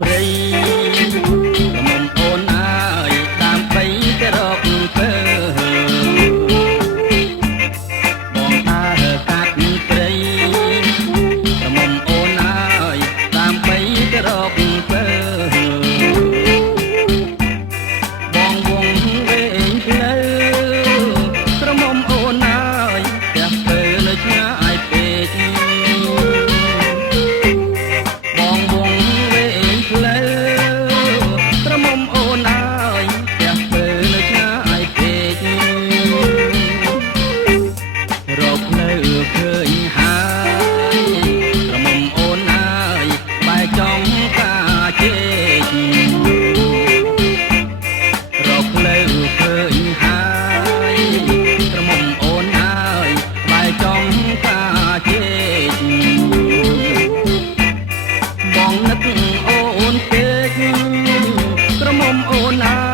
ព្រៃក្រមុំអូនអើយតាមបីទៅរកទៅបងថាកាត់ព្រៃក្រមុំអូនអើយតាមបីទៅរកទៅបងវងវែងផ្លូវក្រមុំអូនអើយផ្ទះទៅនៅឆ្ងាយពេកបងវងវែងផ្លូវក្រមុំអូនអើយផ្ទះទៅនៅឆ្ងាយពេករកផ្លូវឃើញហើយក្រមុំអូនអើយបែកចង់ការជេករកផ្លូវឃើញហើយក្រមុំអូនអើយបែកចង់ការជេកបងនឹកអូនពេកក្រមុំអូនអើ